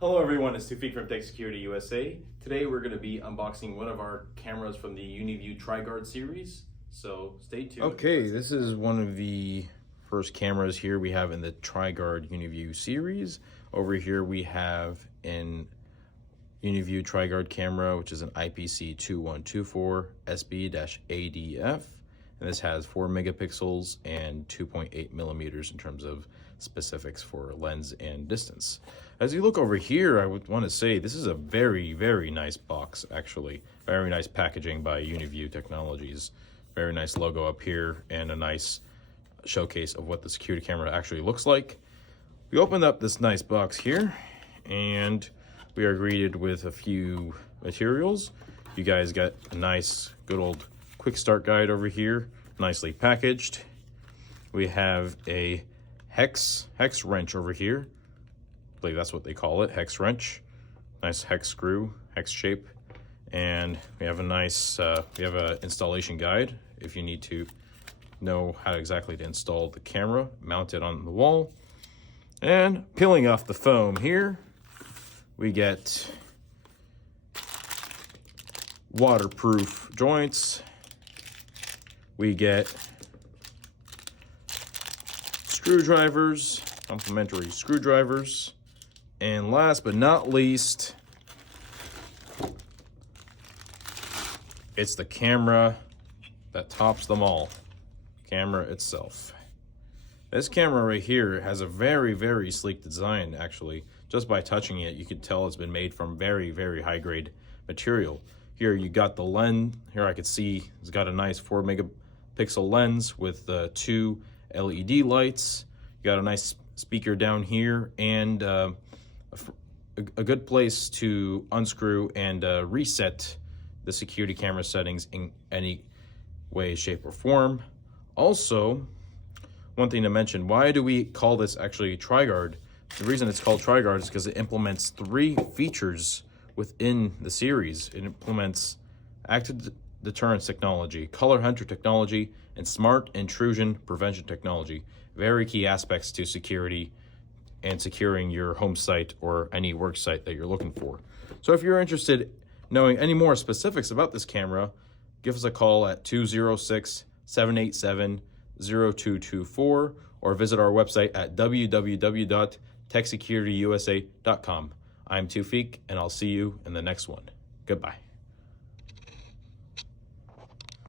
Hello everyone, it's Tufik from Tech Security USA. Today we're going to be unboxing one of our cameras from the Uniview Triguard series, so stay tuned. Okay, this is one of the first cameras here we have in the Triguard Uniview series. Over here we have an Uniview Triguard camera, which is an IPC2124 SB-ADF. And this has 4 megapixels and 2.8 millimeters in terms of specifics for lens and distance. As you look over here, I would want to say this is a very, very nice box, actually. Very nice packaging by Uniview Technologies. Very nice logo up here and a nice showcase of what the security camera actually looks like. We opened up this nice box here and we are greeted with a few materials. You guys got a nice, good old quick start guide over here, nicely packaged. We have a hex wrench over here. I believe that's what they call it, hex wrench. Nice hex screw, hex shape. And we have a nice, we have an installation guide if you need to know how exactly to install the camera, mount it on the wall. And peeling off the foam here, we get waterproof joints. We get screwdrivers, complementary screwdrivers. And last but not least, it's the camera that tops them all, camera itself. This camera right here has a very, very sleek design, actually. Just by touching it, you can tell it's been made from very, very high grade material. Here you got the lens. Here I could see it's got a nice 4 megapixel lens with 2 LED lights. You got a nice speaker down here and a good place to unscrew and reset the security camera settings in any way, shape, or form. Also, one thing to mention, why do we call this actually Triguard? The reason it's called Triguard is because it implements 3 features within the series. It implements active deterrence technology, color hunter technology, and smart intrusion prevention technology. Very key aspects to security and securing your home site or any work site that you're looking for. So if you're interested in knowing any more specifics about this camera, give us a call at 206-787-0224 or visit our website at www.techsecurityusa.com. I'm Tufik, and I'll see you in the next one. Goodbye.